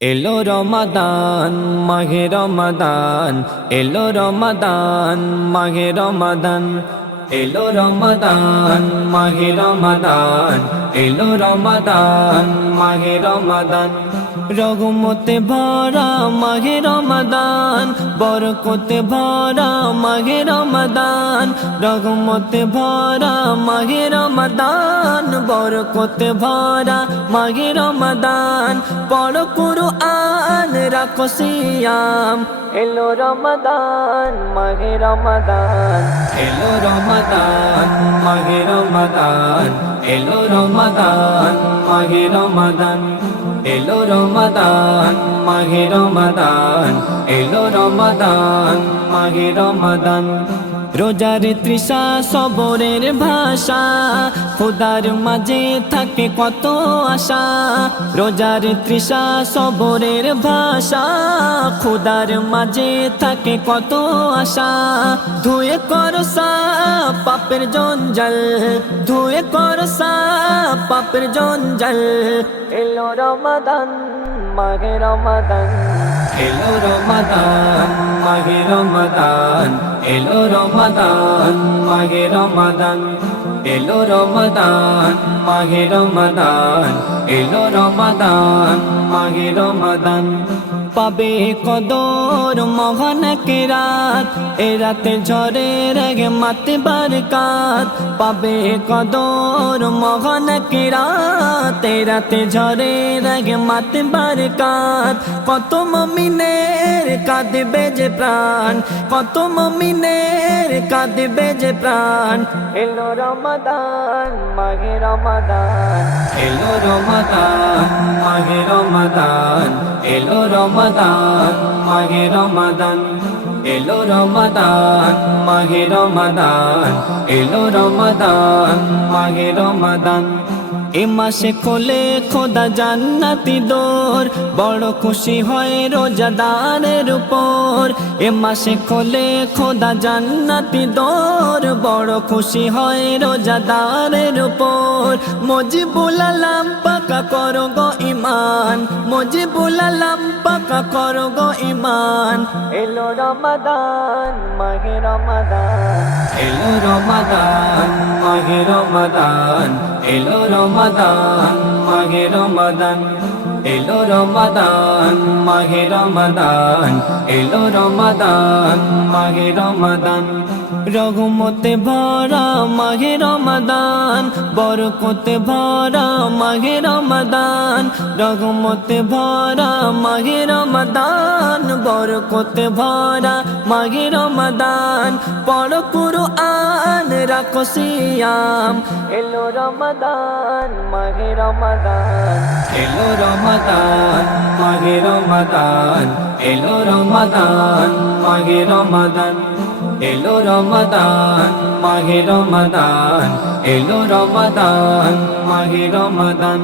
এলো রমাদান মাহে রমাদান, এলো রমাদান মাহে রমাদান, এলো রমাদান মাহে রমাদান, এলো রমাদান মাহে রমাদান। রহমতে ভরা মাহে রমাদান, বরকতে ভরা মাহে রমাদান, রহমতে ভরা মাহে রমাদান, বরকতে ভরা মাহে রমাদান। পড়ো কুরআন রাখো সিয়াম, এলো রমাদান মাহে রমাদান, এলো রমাদান মাহে রমাদান, এলো রমাদান মাহে রমাদান, এলো রমাদান মাহে রমাদান, এলো রমাদান মাহে রমাদান। রোজার তৃষা সবরের ভাষা, খোদার মাঝে থাকে কত আশা। রোজার তৃষা সবরের ভাষা, খোদার মাঝে থাকে কত আশা। ধুয়ে করসা পাপের জঞ্জাল, ধুয়ে করসা পাপের জঞ্জাল। এলো রমাদান মাহে রমাদান, এলো রমাদান মাহে রমাদান, এলো রমাদান মাহে রমাদান, এলো রমাদান মাহে রমাদান, এলো রমাদান মাহে রমাদান। পাবে কদর মহান কে রাত, এ রাতে ঝরে রেগে মাতে বারকাত। পাবে কদর মহান কে রাত, এ রাতে ঝরে রেগে মাতে বারকাত। কত মুমিনের কাঁদবে যে প্রাণ, কত মুমিনের কাঁদবে যে প্রাণ। এলো রমাদান মাহে রমাদান, এলো রমাদান মাহে রমাদান, এলো রমাদান মাহে রমাদান, এলো রমাদান মাহে রমাদান, এলো রমাদান মাহে রমাদান। এ মাসে খোলে খোদা জান্নাতি দোর, বড় খুশি হয় রোজাদারের উপর। এ মাসে খোলে খোদা জান্নাতি দোর, বড় খুশি হয় রোজাদারের উপর। মুজিবুল আলম পাকা করো গো ঈমান, মুজিবুল আলম পাকা করো গো ঈমান। এলো রমাদান মাহে রমাদান, এলো রমাদান মাহে রমাদান, এলো রমাদান মাহে রমাদান, এলো রমাদান মাহে রমাদান, এলো রমাদান মাহে রমাদান। রহমতে ভরা মাহে রমাদান, বরকতে ভরা মাহে রমাদান, রহমতে ভরা মাহে রমাদান, বরকতে ভরা মাহে রমাদান। পড়ো কুরআন রাখো সিয়াম, এলো রমাদান মাহে রমাদান, এলো রমাদান মাহে রমাদান, এলো রমাদান মাহে রমাদান, এলো রমাদান মাহে রমাদান, এলো রমাদান মাহে রমাদান।